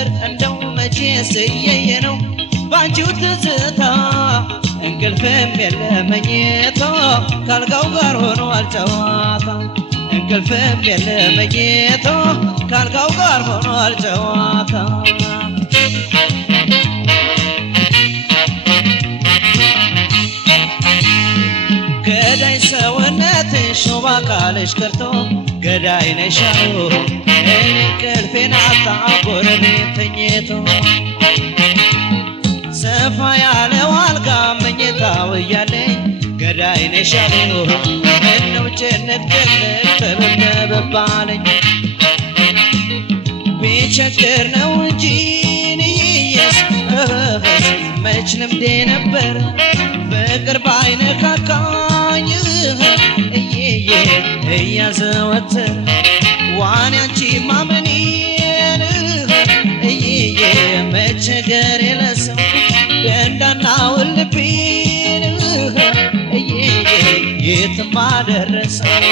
ነበር እንደው መቼስ እየየነው ባንቺው ትዝታ እንቅልፍም የለ መኝታ ካልጋው ጋር ሆኗል ጨዋታ እንቅልፍም የለ መኝታ ካልጋው ጋር ሆኗል ጨዋታ ገዳይ ሰውነትሽ ባካልሽ ቀርቶ ገዳይ ነሽ አሉ እኔ እንቅልፌን አጣሁ ጎረቤት ተኝቶ ሰፋ ያለው አልጋ መኝታው እያለኝ ገዳይ ነሽ አሉ ምነው ጭንቅ ጭንቅ ተበበባለኝ ቢቸግር ነው እንጂ ንይየስ መች ልምዴ ነበር ፍቅር ባይነካካኝ እየየ እያዘወትር ዋን ያንቺ ማመኔን እየየ መቸገር የለሰው ደንዳናው ልቤን እየየ የትም አደረሰው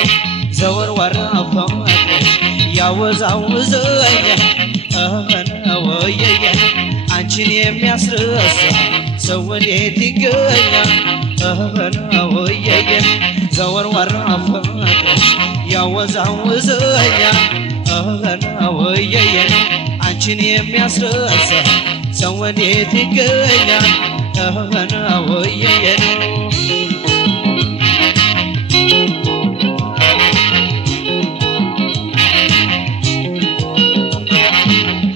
ዘወርዋራ ፈዋሽ ያወዛውዘኛል ወየየ አንቺን የሚያስረሳ ሰው እንዴት ይገኛል ወየየ ዘወርዋራ ፈዋሽ ያወዛውዘኛል ወየየ አንቺን የሚያስረሳ ሰው እንዴት ይገኛል ወየየ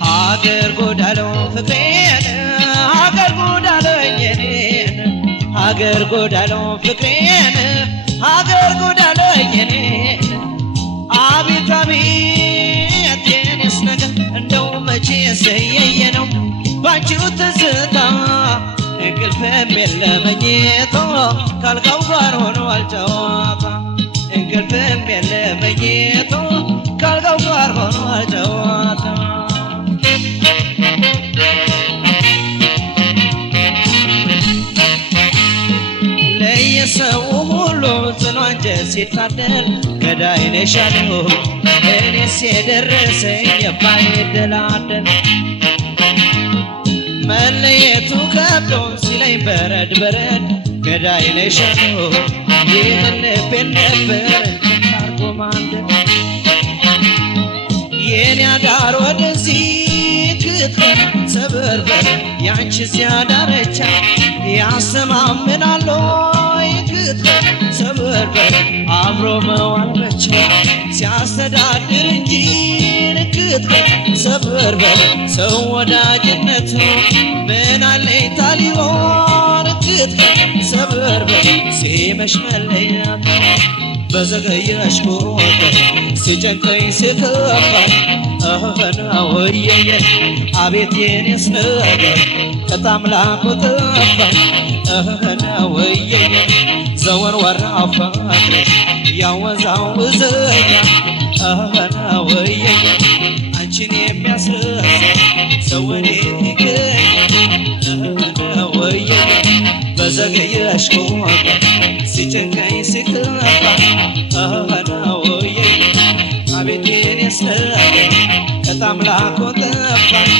ሀገር ጎዳለው ፍቅሬን ሀገር ጎዳለኝ እኔን ሀገር ጎዳለው ፍቅሬን ሀገር ጎዳለኝ እኔን አቤት አቤት የኔስ ነገር እንደው መቼስ እየየነው ባንቺው ትዝታ እንቅልፍም የለ መኝታ ካልጋው ጋር ሆኗል ጨዋታ እንቅልፍም የለ መኝታ ካልጋው ጋር ሆኗል ጨዋታ ለየሰው ሁሉ ጽኑ አንጀት ሲታደል ገዳይ ነሽ አሉ እኔስ የደረሰኝ የማይደላደል መለየቱ ከብዶን ሲለኝ በረድ በረድ ገዳይ ነሽ አሉ ይህን ልቤን ነበር አርጎ ማንደድ የኔ አዳር ወደዚህ ክትል ሰበርበር ያንቺ ሲያዳረቻ ያሰማምናል ክትል ሰበርበር አብሮ መዋል ብቻ ሲያስተዳድር እንጂ ክትል ሰበርበር ሰው ወዳጅነቱ ምን አለኝታ ሊሆን ክትል ሰበርበር ሲመሽ መለያት በዘገየሽ ቁጥር ሲጨንቀኝ ሲከፋኝ ወየየ አቤት የኔስ ነገር ከታምላኩ ጠፋኝ ወየየ ዘወርዋራ ፍቅርሽ ያወዛውዘኛል ወየየ አንቺን የሚያስረሳ ሰው እንዴት ይገኛል ወየየ በዘገየሽ ቁጥር ሲጨንቀኝ ሲከፋኝ ወየየ አቤት የኔስ ነገር ከታምላኩ ጠፋኝ